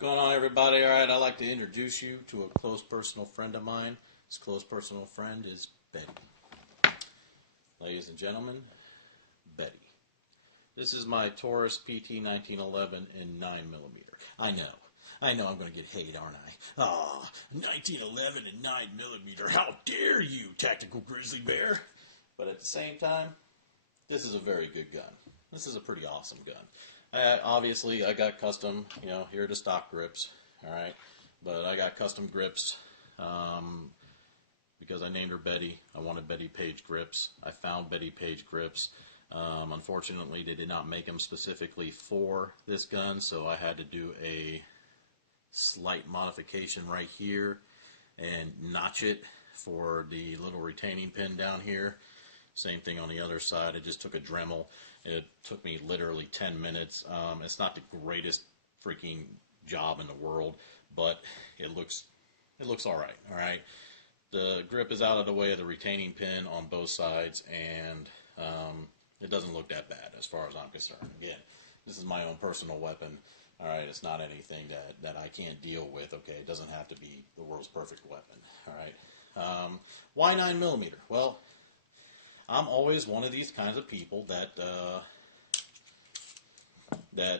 going on, everybody? All right, I'd like to introduce you to a close personal friend of mine. This close personal friend is Betty. Ladies and gentlemen, Betty. This is my Taurus PT1911 in 9mm. I know I'm going to get hate, aren't I? Ah, 1911 and 9mm. How dare you, tactical grizzly bear? But at the same time, this is a very good gun. This is a pretty awesome gun. Obviously, I got custom, here are the stock grips, all right? But I got custom grips because I named her Betty. I wanted Bettie Page grips. I found Bettie Page grips. Unfortunately, they did not make them specifically for this gun, so I had to do a slight modification right here and notch it for the little retaining pin down here. Same thing on the other side. I just took a Dremel. It took me literally 10 minutes. It's not the greatest freaking job in the world, but it looks all right. The grip is out of the way of the retaining pin on both sides, and it doesn't look that bad as far as I'm concerned. Again, this is my own personal weapon. All right, it's not anything that I can't deal with. Okay, it doesn't have to be the world's perfect weapon. All right, why 9mm? Well, I'm always one of these kinds of people that I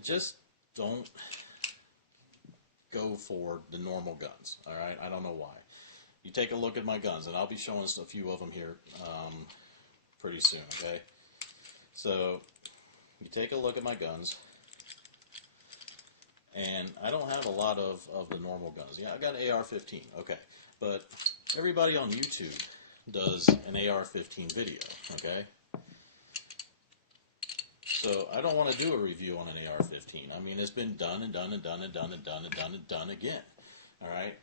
just don't go for the normal guns. All right, I don't know why. You take a look at my guns, and I'll be showing a few of them here pretty soon. Okay, so you take a look at my guns, and I don't have a lot of the normal guns. Yeah, I got an AR-15. Okay, but everybody on YouTube does an AR-15 video, okay? So I don't want to do a review on an AR-15. I mean, it's been done and done and done and done and done and done and done again, all right?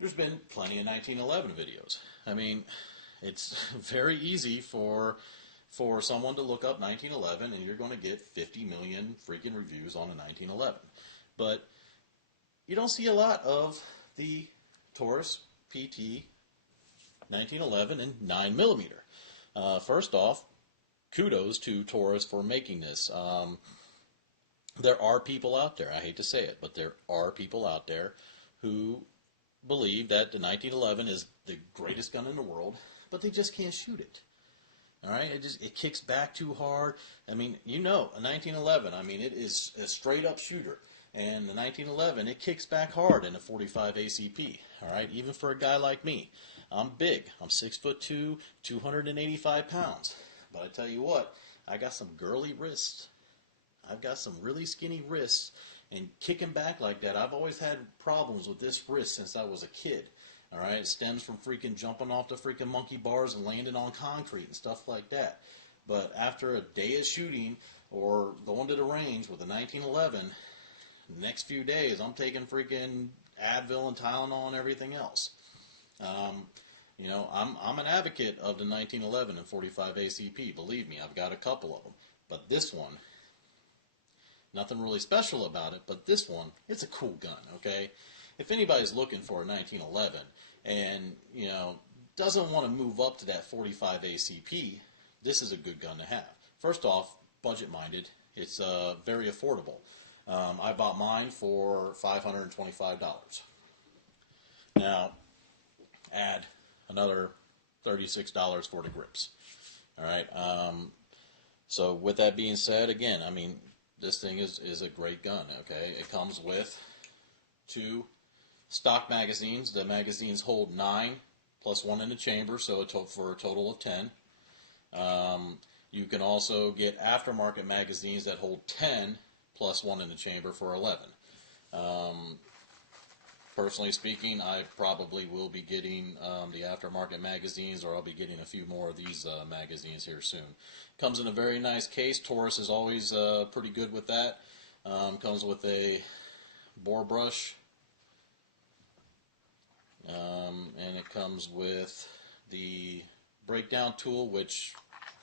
There's been plenty of 1911 videos. I mean, it's very easy for someone to look up 1911 and you're going to get 50 million freaking reviews on a 1911. But you don't see a lot of the Taurus PT 1911 and 9mm. First off, kudos to Taurus for making this. There are people out there, I hate to say it, but there are people out there who believe that the 1911 is the greatest gun in the world, but they just can't shoot it. All right, it kicks back too hard. I mean, a 1911. I mean, it is a straight up shooter. And the 1911, it kicks back hard in a 45 ACP. All right, even for a guy like me. I'm big. I'm 6'2", 285 pounds. But I tell you what, I got some girly wrists. I've got some really skinny wrists. And kicking back like that, I've always had problems with this wrist since I was a kid. All right, it stems from freaking jumping off the freaking monkey bars and landing on concrete and stuff like that. But after a day of shooting or going to the range with a 1911, the next few days I'm taking freaking Advil and Tylenol and everything else. I'm an advocate of the 1911 and 45 ACP. Believe me, I've got a couple of them. But this one, nothing really special about it, but this one, it's a cool gun, okay? If anybody's looking for a 1911 and, doesn't want to move up to that 45 ACP, this is a good gun to have. First off, budget-minded. It's very affordable. I bought mine for $525. Now, add another $36 for the grips. All right. So with that being said, again, I mean, this thing is a great gun. Okay, it comes with 2 stock magazines. The magazines hold 9 plus 1 in the chamber, so for a total of 10. You can also get aftermarket magazines that hold 10 plus 1 in the chamber for 11. Personally speaking, I probably will be getting the aftermarket magazines, or I'll be getting a few more of these magazines here soon. Comes in a very nice case. Taurus is always pretty good with that. Comes with a bore brush, and it comes with the breakdown tool, which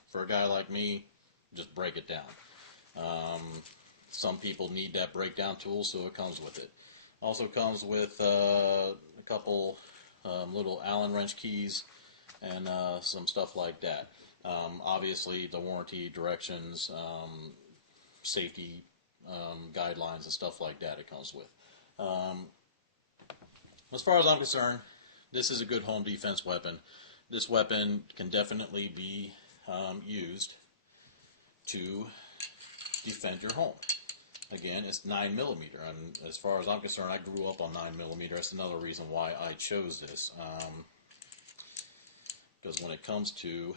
for a guy like me, just break it down. Some people need that breakdown tool, so it comes with it. Also comes with a couple little Allen wrench keys and some stuff like that. Obviously, the warranty directions, safety guidelines and stuff like that it comes with. As far as I'm concerned, this is a good home defense weapon. This weapon can definitely be used to defend your home. Again, it's 9mm, and as far as I'm concerned, I grew up on 9mm. That's another reason why I chose this. Because when it comes to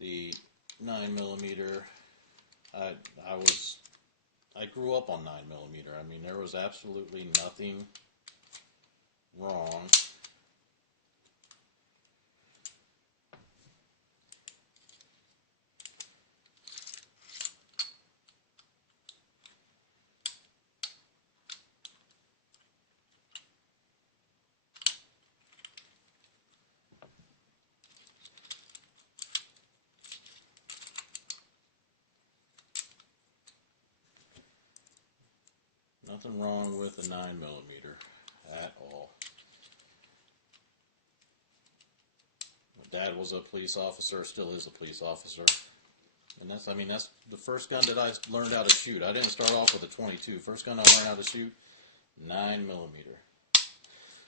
the 9mm, I grew up on 9mm. I mean, there was absolutely nothing wrong Nothing wrong with a 9mm at all. My dad was a police officer, still is a police officer. And that's the first gun that I learned how to shoot. I didn't start off with a 22. First gun I learned how to shoot, 9mm.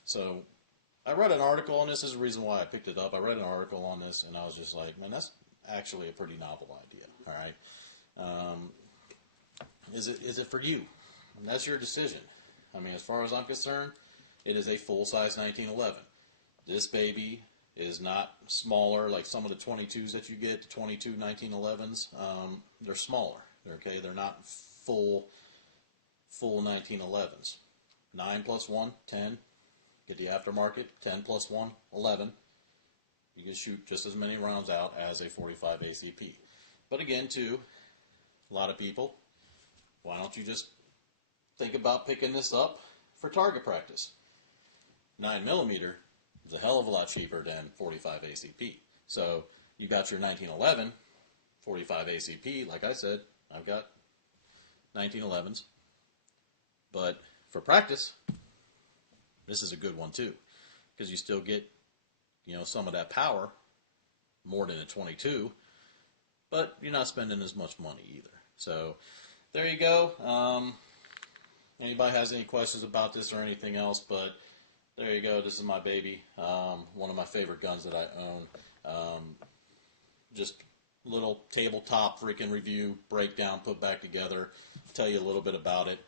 So I read an article on this. This is the reason why I picked it up. I read an article on this, and I was just like, man, that's actually a pretty novel idea. All right, is it for you? And that's your decision. I mean, as far as I'm concerned, it is a full-size 1911. This baby is not smaller like some of the 22s that you get, the 22 1911s. They're smaller. Okay, they're not full 1911s. 9 plus 1, 10. Get the aftermarket. 10 plus 1, 11. You can shoot just as many rounds out as a 45 ACP. But again, too, a lot of people, why don't you just think about picking this up for target practice? 9mm is a hell of a lot cheaper than 45 ACP. So you got your 1911, 45 ACP. Like I said, I've got 1911s. But for practice, this is a good one too, because you still get, some of that power, more than a 22, but you're not spending as much money either. So there you go. Anybody has any questions about this or anything else, but there you go. This is my baby. One of my favorite guns that I own. Just little tabletop freaking review, breakdown, put back together, tell you a little bit about it.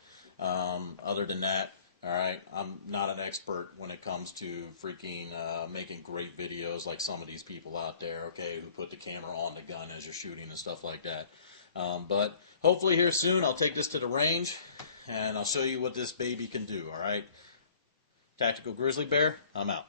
Other than that, all right, I'm not an expert when it comes to freaking making great videos like some of these people out there, okay, who put the camera on the gun as you're shooting and stuff like that. But hopefully here soon I'll take this to the range and I'll show you what this baby can do, all right? Tactical Grizzly Bear, I'm out.